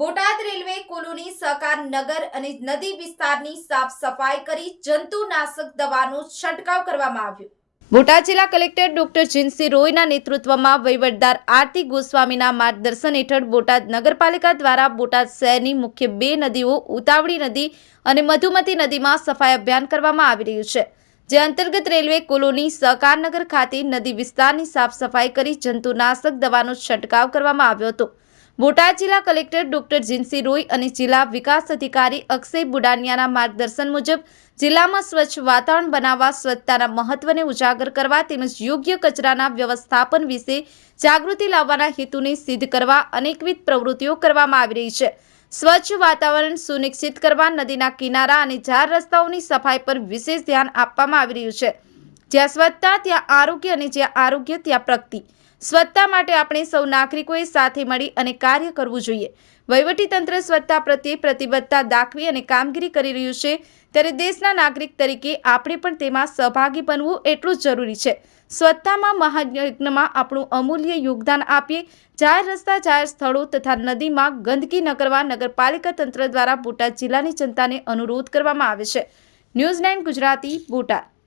Botad railway colony, સહકાર નગર અને નદી વિસ્તારની સાફ સફાઈ કરી જંતુનાશક દવાનો છંટકાવ કરવામાં આવ્યો. બોટાદ જિલ્લા કલેક્ટર ડોક્ટર જીનસી રોયના નેતૃત્વમાં વહીવટદાર આરતી ગોસ્વામીના માર્ગદર્શન હેઠળ બોટાદ નગરપાલિકા દ્વારા બોટાદ શહેરની મુખ્ય બે નદીઓ, ઉતાવળી નદી અને મધુમતી નદીમાં સફાઈ અભિયાન કરવામાં આવી રહ્યું છે, જે અંતર્ગત રેલવે કોલોની સહકારનગર ખાતે નદી વિસ્તારની સાફ સફાઈ કરી જંતુનાશક દવાનો છંટકાવ કરવામાં આવ્યો હતો. બોટાદ જિલ્લા કલેક્ટર ડોક્ટર જીનસી રોય અને જિલ્લા વિકાસ અધિકારી અક્ષય બુડાનિયાના માર્ગદર્શન મુજબ જિલ્લામાં સ્વચ્છ વાતાવરણ બનાવવા, સ્વચ્છતાના મહત્વને ઉજાગર કરવા તેમજ યોગ્ય કચરાના વ્યવસ્થાપન વિશે જાગૃતિ લાવવાના હેતુને સિદ્ધ કરવા અનેકવિધ પ્રવૃત્તિઓ કરવામાં આવી રહી છે. સ્વચ્છ વાતાવરણ સુનિશ્ચિત કરવા, નદીના કિનારા અને ઝાર રસ્તાઓની સફાઈ પર વિશેષ ધ્યાન આપવામાં આવી રહ્યું છે. જ્યાં સ્વચ્છતા, ત્યાં આરોગ્ય અને જ્યાં આરોગ્ય, ત્યાં પ્રગતિ. સ્વચ્છતા માટે આપણે સૌ નાગરિકોએ સાથે મળી અને કાર્ય કરવું જોઈએ. વહીવટીતંત્ર સ્વચ્છતા પ્રત્યે પ્રતિબદ્ધતા દાખવી અને કામગીરી કરી રહ્યું છે ત્યારે દેશના નાગરિક તરીકે આપણે પણ તેમાં સહભાગી બનવું એટલું જ જરૂરી છે. સ્વચ્છતામાં મહાયજ્ઞમાં આપણું અમૂલ્ય યોગદાન આપીએ, જાહેર રસ્તા, જાહેર સ્થળો તથા નદીમાં ગંદકી ન કરવા નગરપાલિકા તંત્ર દ્વારા બોટાદ જિલ્લાની જનતાને અનુરોધ કરવામાં આવે છે. ન્યૂઝ ગુજરાતી, બોટાદ.